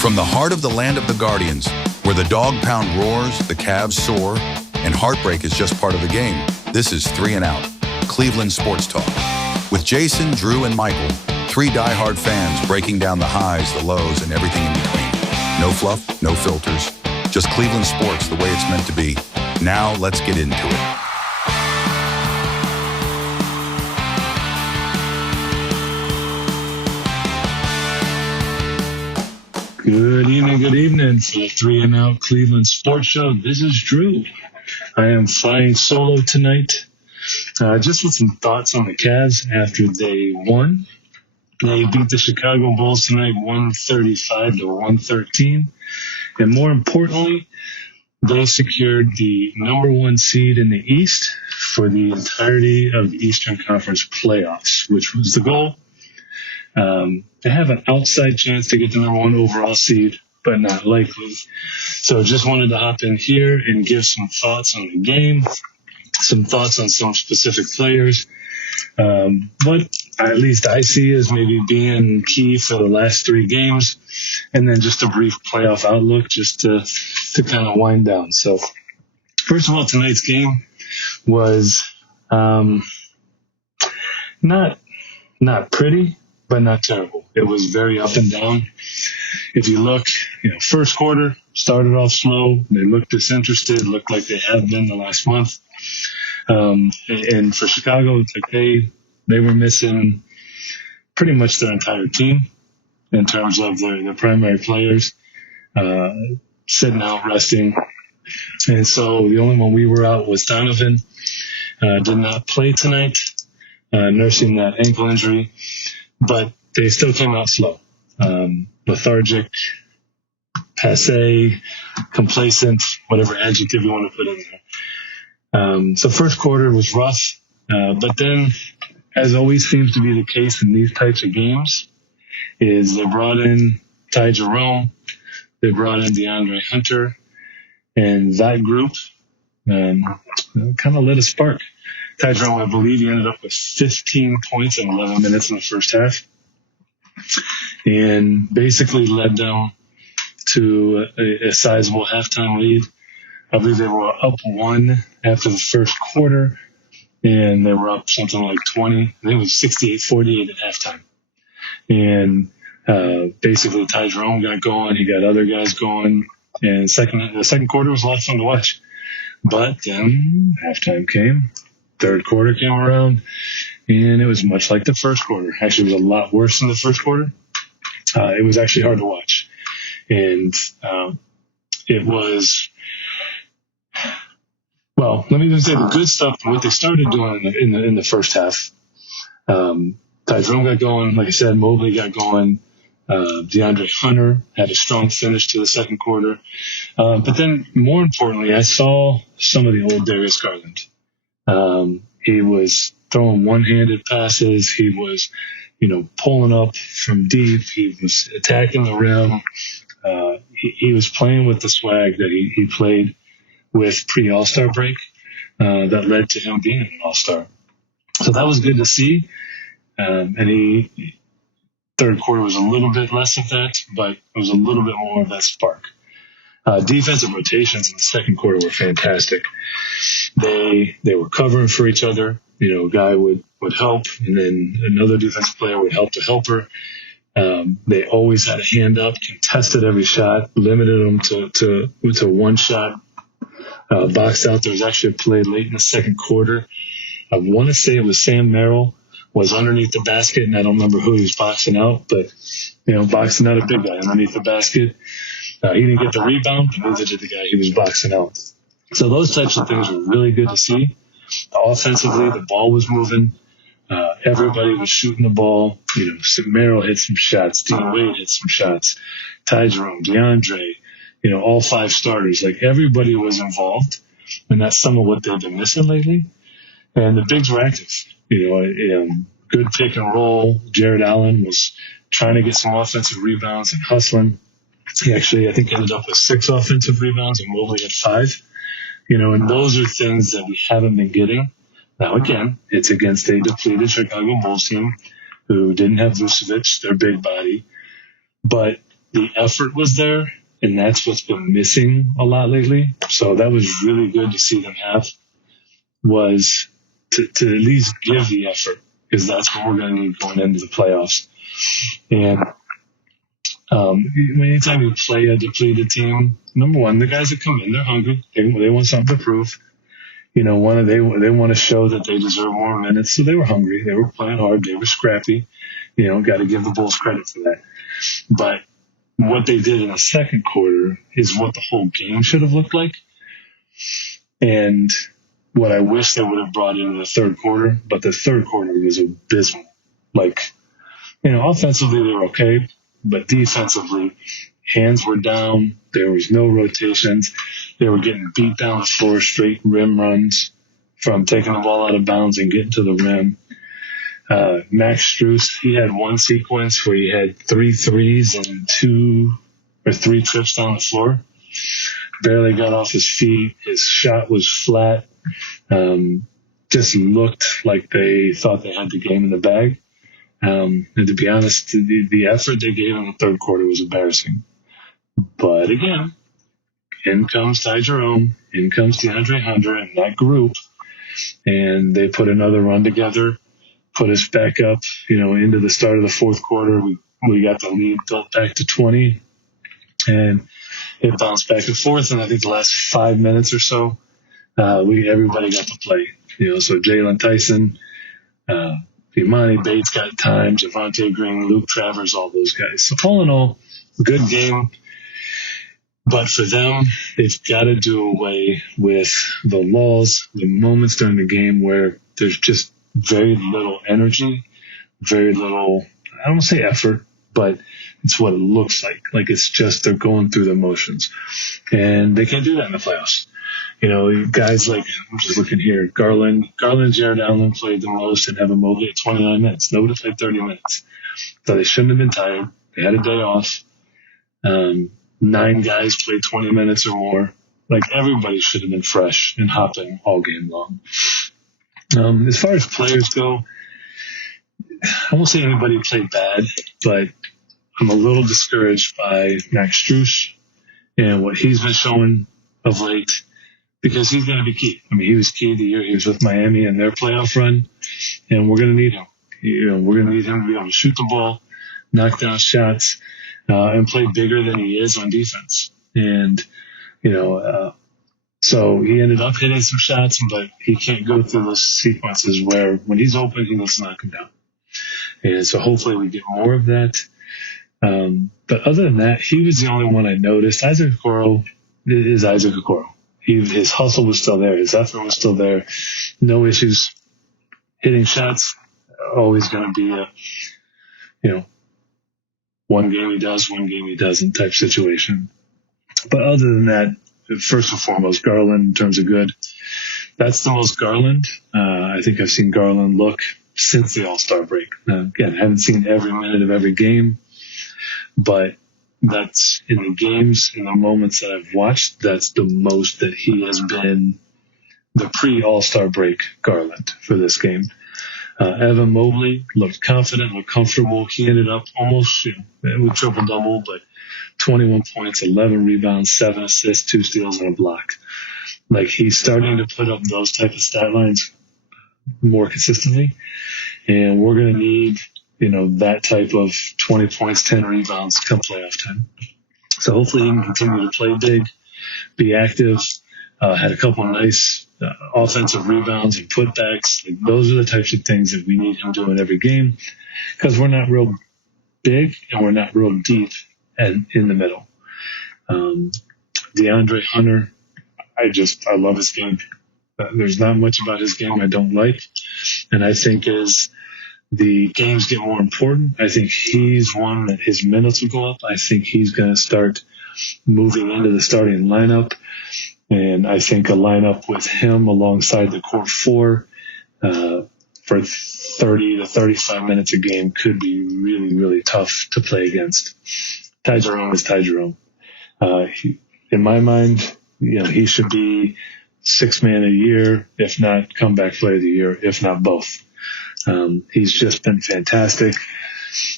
From the heart of the land of the Guardians, where the dog pound roars, the Cavs soar, and heartbreak is just part of the game, this is Three and Out, Cleveland Sports Talk. With Jason, Drew, and Michael, three diehard fans breaking down the highs, the lows, and everything in between. No fluff, no filters, just Cleveland sports the way it's meant to be. Now let's get into it. Good evening for the Three and Out Cleveland Sports Show. This is Drew. I am flying solo tonight. Just with some thoughts on the Cavs after they won. They beat the Chicago Bulls tonight 135-113. And more importantly, they secured the number one seed in the East for the entirety of the Eastern Conference playoffs, which was the goal. They have an outside chance to get the number one overall seed, but not likely. So just wanted to hop in here and give some thoughts on the game, some thoughts on some specific players, what at least I see as maybe being key for the last three games, and then just a brief playoff outlook just to kind of wind down. So first of all, tonight's game was not pretty, but not terrible. It was very up and down. If you look, first quarter started off slow. They looked disinterested, looked like they have been the last month. And for Chicago, it's like they were missing pretty much their entire team in terms of their primary players, sitting out, resting. And so the only one we were out was Donovan. Did not play tonight, nursing that ankle injury. But they still came out slow, lethargic, passé, complacent, whatever adjective you want to put in there. So first quarter was rough, but then, as always seems to be the case in these types of games, is they brought in Ty Jerome, they brought in DeAndre Hunter, and that group kind of lit a spark. Ty Jerome, I believe he ended up with 15 points in 11 minutes in the first half and basically led them to a sizable halftime lead. I believe they were up one after the first quarter, and they were up something like 20. I think it was 68-48 at halftime. And basically Ty Jerome got going. He got other guys going. And the second quarter was a lot of fun to watch. But then halftime came. Third quarter came around, and it was much like the first quarter. Actually, it was a lot worse than the first quarter. It was actually hard to watch. And it was, well, let me just say the good stuff, what they started doing in the first half. Ty Jerome got going. Like I said, Mobley got going. DeAndre Hunter had a strong finish to the second quarter. But then, more importantly, I saw some of the old Darius Garland. He was throwing one-handed passes. He was, pulling up from deep. He was attacking the rim. He was playing with the swag that he played with pre-All-Star break, that led to him being an All-Star. So that was good to see. And third quarter was a little bit less of that, but it was a little bit more of that spark. Defensive rotations in the second quarter were fantastic. They were covering for each other. A guy would help, and then another defensive player would help the helper. They always had a hand up, contested every shot, limited them to one shot. Boxed out. There was actually a play late in the second quarter. I want to say it was Sam Merrill was underneath the basket, and I don't remember who he was boxing out, but boxing out a big guy underneath the basket. He didn't get the rebound, but neither did the guy he was boxing out. So those types of things were really good to see. Offensively, the ball was moving. Everybody was shooting the ball. Merrill hit some shots. Dean Wade hit some shots. Ty Jerome, DeAndre, all five starters. Like, everybody was involved, and that's some of what they've been missing lately. And the bigs were active. Good pick and roll. Jared Allen was trying to get some offensive rebounds and hustling. He actually, I think, ended up with 6 offensive rebounds, and Mobley had 5. And those are things that we haven't been getting. Now, again, it's against a depleted Chicago Bulls team who didn't have Vucevic, their big body. But the effort was there, and that's what's been missing a lot lately. So that was really good to see them have, was to at least give the effort, because that's what we're going to need going into the playoffs. And anytime you play a depleted team, number one, the guys that come in, they're hungry. They want something to prove. They want to show that they deserve more minutes. So they were hungry. They were playing hard. They were scrappy. Got to give the Bulls credit for that. But what they did in the second quarter is what the whole game should have looked like. And what I wish they would have brought into the third quarter, but the third quarter was abysmal. Offensively they were okay, but defensively, hands were down. There was no rotations. They were getting beat down the floor, straight rim runs from taking the ball out of bounds and getting to the rim. Max Strus, he had one sequence where he had 3 threes and 2 or 3 trips down the floor. Barely got off his feet. His shot was flat. Just looked like they thought they had the game in the bag. And to be honest, the effort they gave in the third quarter was embarrassing. But again, in comes Ty Jerome, in comes DeAndre Hunter and that group, and they put another run together, put us back up, into the start of the fourth quarter. We got the lead built back to 20, and it bounced back and forth. And I think the last 5 minutes or so, everybody got to play. So Jalen Tyson, Imani Bates got time, Javonte Green, Luke Travers, all those guys. So all in all, good game. But for them, they've got to do away with the lulls, the moments during the game where there's just very little energy, very little, I don't want to say effort, but it's what it looks like. Like it's just they're going through the motions. And they can't do that in the playoffs. Guys like, I'm just looking here, Garland, Jared Allen played the most, and Evan Mobley at 29 minutes. Nobody played 30 minutes. So they shouldn't have been tired. They had a day off. 9 guys played 20 minutes or more. Everybody should have been fresh and hopping all game long. As far as players go, I won't say anybody played bad, but I'm a little discouraged by Max Strus and what he's been showing of late, because he's going to be key. He was key the year he was with Miami in their playoff run, and we're going to need him. We're going to need him to be able to shoot the ball, knock down shots, and play bigger than he is on defense. And, so he ended up hitting some shots, but he can't go through those sequences where when he's open, he needs to knock him down. And so hopefully we get more of that. But other than that, he was the only one I noticed. Isaac Okoro is Isaac Okoro. His hustle was still there. His effort was still there. No issues hitting shots. Always going to be a, one game he does, one game he doesn't type situation. But other than that, first and foremost, Garland in terms of good. That's the most Garland. I think I've seen Garland look since the All-Star break. Again, I haven't seen every minute of every game, but that's in the games, in the moments that I've watched, that's the most that he has been the pre-All-Star break Garland for this game. Evan Mobley looked confident, looked comfortable. He ended up almost with triple-double, but 21 points, 11 rebounds, 7 assists, 2 steals, and a block. He's starting to put up those type of stat lines more consistently, and we're going to need that type of 20 points, 10 rebounds come playoff time. So hopefully he can continue to play big, be active, had a couple of nice offensive rebounds and putbacks. Those are the types of things that we need him doing every game, because we're not real big and we're not real deep in the middle. DeAndre Hunter, I love his game. There's not much about his game I don't like. And I think as the games get more important, I think he's one that his minutes will go up. I think he's going to start moving into the starting lineup. And I think a lineup with him alongside the core 4 for 30 to 35 minutes a game could be really, really tough to play against. Ty Jerome is Ty Jerome. In my mind, he should be 6th man of the year, if not comeback player of the year, if not both. He's just been fantastic.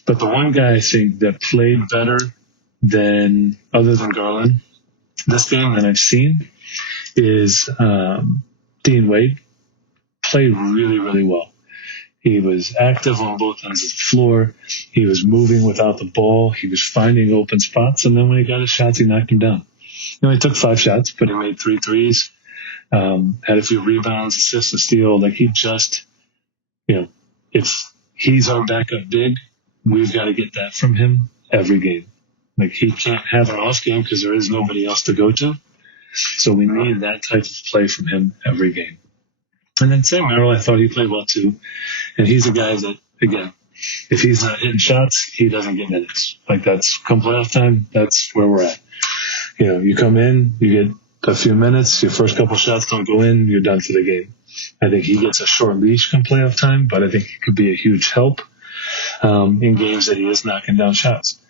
But the one guy I think that played better then other than Garland, this game that I've seen is Dean Wade played really, really well. He was active on both ends of the floor. He was moving without the ball. He was finding open spots. And then when he got his shots, he knocked them down. He took 5 shots, but he made 3 threes, had a few rebounds, assists, a steal. Like he just, if he's our backup big, we've got to get that from him every game. Like he can't have an off game because there is nobody else to go to. So we need that type of play from him every game. And then Sam Merrill, I thought he played well too. And he's a guy that, again, if he's not hitting shots, he doesn't get minutes. Like that's come playoff time, that's where we're at. You come in, you get a few minutes, your first couple shots don't go in, you're done for the game. I think he gets a short leash come playoff time, but I think he could be a huge help in games that he is knocking down shots.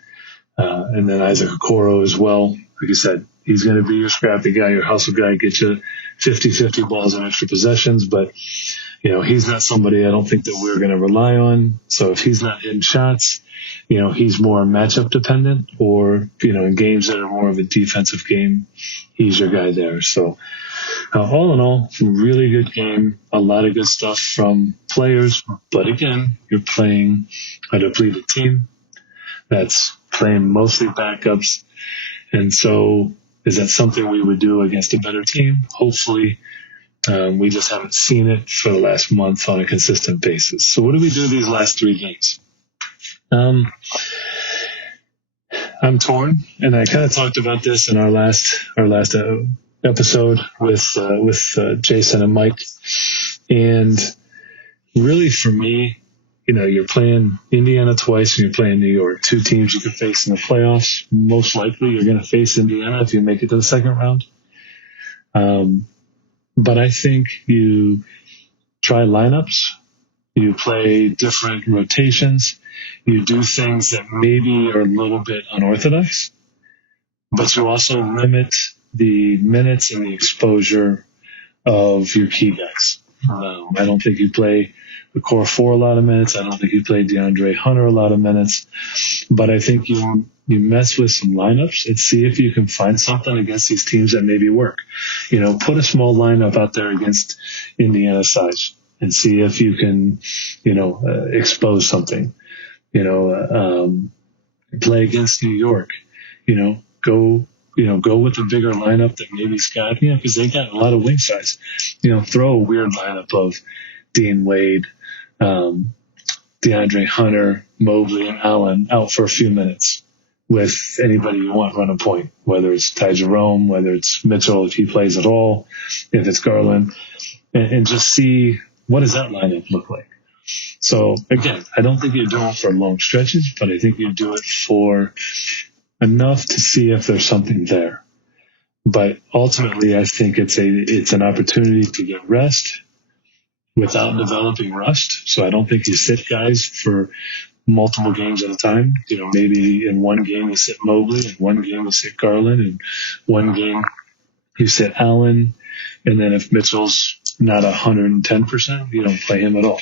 And then Isaac Okoro as well. Like you said, he's going to be your scrappy guy, your hustle guy, get you 50-50 balls and extra possessions. But, he's not somebody I don't think that we're going to rely on. So if he's not hitting shots, he's more matchup dependent, or, in games that are more of a defensive game, he's your guy there. So all in all, really good game. A lot of good stuff from players. But again, you're playing a depleted team that's playing mostly backups. And so is that something we would do against a better team? Hopefully. We just haven't seen it for the last month on a consistent basis. So what do we do these last 3 games? I'm torn, and I kind of talked about this in our last episode with Jason and Mike. And really for me, you're playing Indiana twice and you're playing New York, 2 teams you could face in the playoffs. Most likely you're going to face Indiana if you make it to the second round. But I think you try lineups, you play different rotations, you do things that maybe are a little bit unorthodox, but you also limit the minutes and the exposure of your key guys. I don't think you play the core 4 a lot of minutes. I don't think you play DeAndre Hunter a lot of minutes, but I think you mess with some lineups and see if you can find something against these teams that maybe work. Put a small lineup out there against Indiana size and see if you can, expose something. Play against New York. Go with a bigger lineup that maybe Scott, because they got a lot of wing size. Throw a weird lineup of Dean Wade, DeAndre Hunter, Mobley, and Allen out for a few minutes with anybody you want running point, whether it's Ty Jerome, whether it's Mitchell, if he plays at all, if it's Garland, and just see what does that lineup look like. So again, I don't think you do it for long stretches, but I think you do it for enough to see if there's something there. But ultimately, I think it's an opportunity to get rest without developing rust. So I don't think you sit guys for multiple games at a time. Maybe in one game you sit Mobley, in one game you sit Garland, in one game you sit Allen, and then if Mitchell's not 110%, you don't play him at all.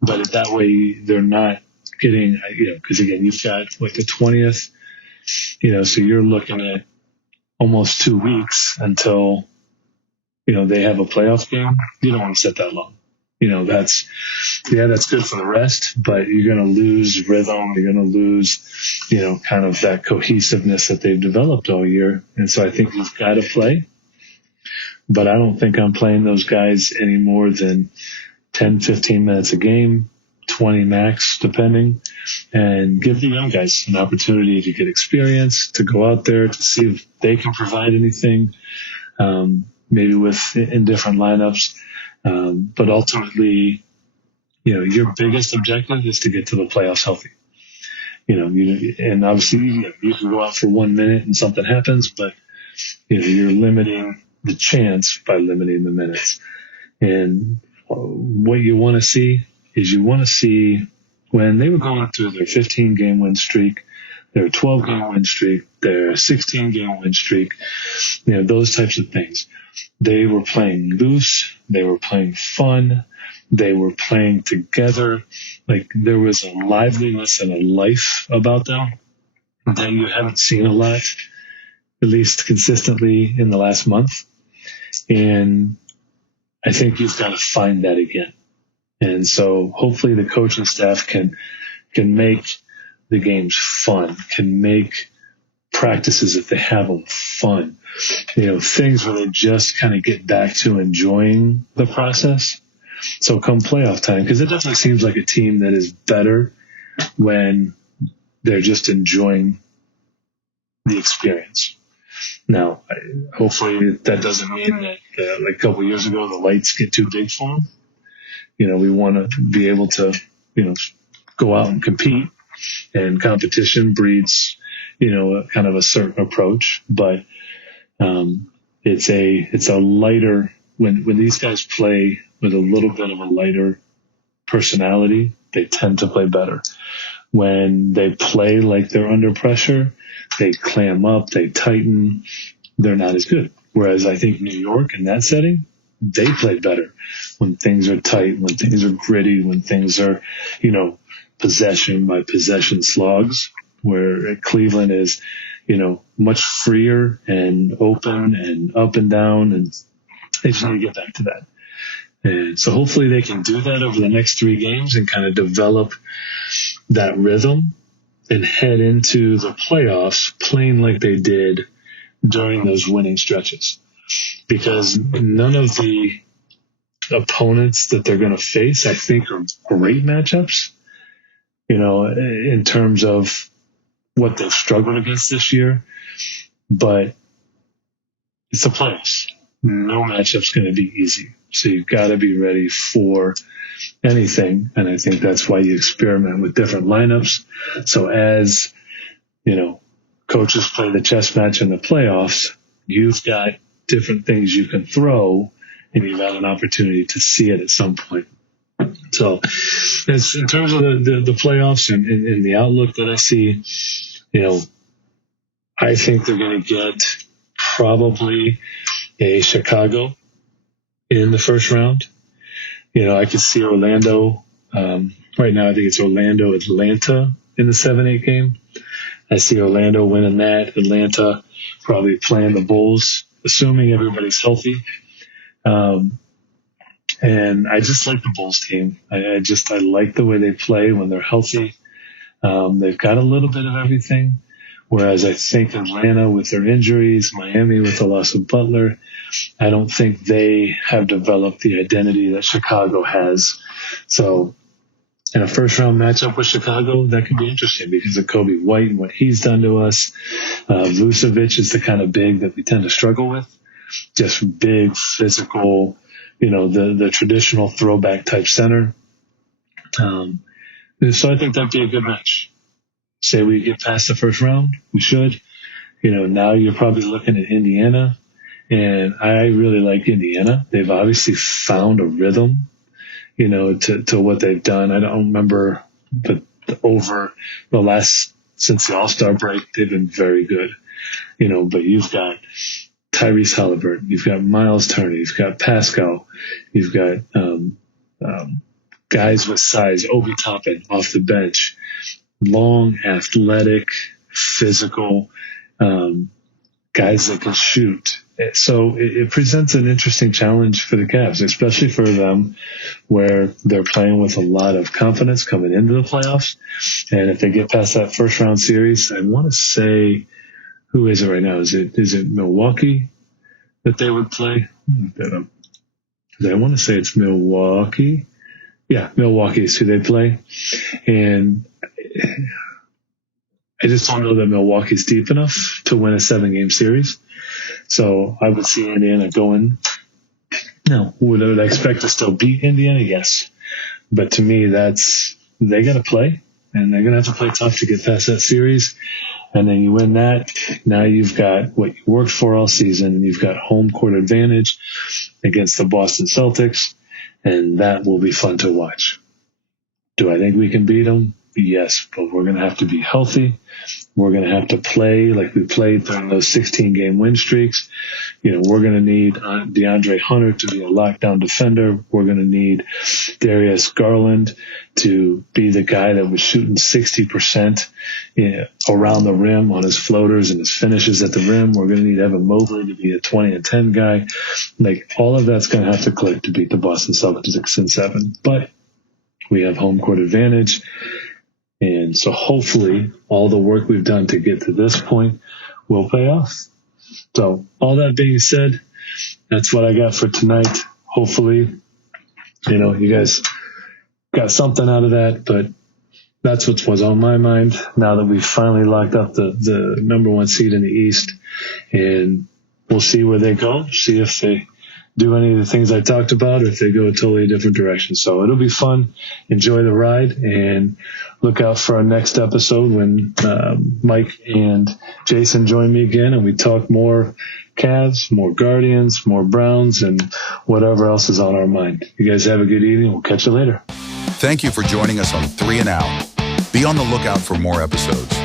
But that way they're not getting, because again, you've got like the 20th, so you're looking at almost 2 weeks until, they have a playoff game. You don't want to sit that long. That's good for the rest, but you're going to lose rhythm. You're going to lose, kind of that cohesiveness that they've developed all year. And so I think you've got to play, but I don't think I'm playing those guys any more than 10, 15 minutes a game, 20 max, depending, and give the young guys an opportunity to get experience, to go out there to see if they can provide anything, maybe in different lineups. But ultimately, your biggest objective is to get to the playoffs healthy. And obviously you can go out for 1 minute and something happens, but you're limiting the chance by limiting the minutes. And what you want to see is when they were going through their 15-game win streak, their 12-game win streak, their 16-game win streak, those types of things. They were playing loose. They were playing fun. They were playing together. Like there was a liveliness and a life about them that you haven't seen a lot, at least consistently in the last month. And I think you've got to find that again. And so hopefully the coaching staff can make the games fun, can make practices, if they have them, fun. Things where they just kind of get back to enjoying the process. So come playoff time, because it definitely seems like a team that is better when they're just enjoying the experience. Now, hopefully that doesn't mean that like a couple of years ago, the lights get too big for them. We want to be able to, go out and compete, and competition breeds, kind of a certain approach. But it's a lighter, when these guys play with a little bit of a lighter personality, they tend to play better. When they play like they're under pressure, they clam up, they tighten, they're not as good. Whereas I think New York, in that setting, they play better when things are tight, when things are gritty, when things are, possession by possession slogs, where Cleveland is, much freer and open and up and down, and they just need to get back to that. And so hopefully they can do that over the next 3 games and kind of develop that rhythm and head into the playoffs playing like they did during those winning stretches. Because none of the opponents that they're going to face, I think, are great matchups, in terms of what they've struggled against this year. But it's the playoffs. No matchup's going to be easy. So you've got to be ready for anything. And I think that's why you experiment with different lineups. So as, coaches play the chess match in the playoffs, you've got different things you can throw, and you've had an opportunity to see it at some point. So as in terms of the playoffs and the outlook that I see, I think they're going to get probably a Chicago in the first round. I could see Orlando. Right now, I think it's Orlando, Atlanta in the 7-8 game. I see Orlando winning that. Atlanta probably playing the Bulls, assuming everybody's healthy. And I just like the Bulls team. I like the way they play when they're healthy. They've got a little bit of everything. Whereas I think Atlanta with their injuries, Miami with the loss of Butler, I don't think they have developed the identity that Chicago has. So in a first-round matchup with Chicago, that could be interesting because of Kobe White and what he's done to us. Vucevic is the kind of big that we tend to struggle with. Just big, physical, the traditional throwback type center. So I think that'd be a good match. Say we get past the first round, we should. Now you're probably looking at Indiana, and I really like Indiana. They've obviously found a rhythm, to what they've done. I don't remember, but over the last, since the All-Star break, they've been very good. But you've got Tyrese Halliburton, you've got Miles Turner, you've got Pascal, you've got guys with size, Obi Toppin off the bench. Long, athletic, physical, guys that can shoot. So it presents an interesting challenge for the Cavs, especially for them where they're playing with a lot of confidence coming into the playoffs. And if they get past that first round series, I want to say, who is it right now? Is it Milwaukee that they would play? I want to say it's Milwaukee. Yeah, Milwaukee is who they play. And I just don't know that Milwaukee's deep enough to win a 7-game series. So I would see Indiana going. No, would I expect to still beat Indiana? Yes. But to me, they got to play, and they're going to have to play tough to get past that series. And then you win that. Now you've got what you worked for all season, and you've got home court advantage against the Boston Celtics, and that will be fun to watch. Do I think we can beat them? Yes, but we're going to have to be healthy. We're going to have to play like we played during those 16-game win streaks. We're going to need DeAndre Hunter to be a lockdown defender. We're going to need Darius Garland to be the guy that was shooting 60% around the rim on his floaters and his finishes at the rim. We're going to need Evan Mobley to be a 20-10 guy. Like, all of that's going to have to click to beat the Boston Celtics in 7. But we have home court advantage. And so hopefully all the work we've done to get to this point will pay off. So all that being said, that's what I got for tonight. Hopefully, you guys got something out of that, but that's what was on my mind now that we've finally locked up the number 1 seed in the East. And we'll see where they go, see if they do any of the things I talked about, or if they go a totally different direction. So it'll be fun. Enjoy the ride, and look out for our next episode when Mike and Jason join me again, and we talk more Cavs, more Guardians, more Browns, and whatever else is on our mind. You guys have a good evening. We'll catch you later. Thank you for joining us on 3 and Out. Be on the lookout for more episodes.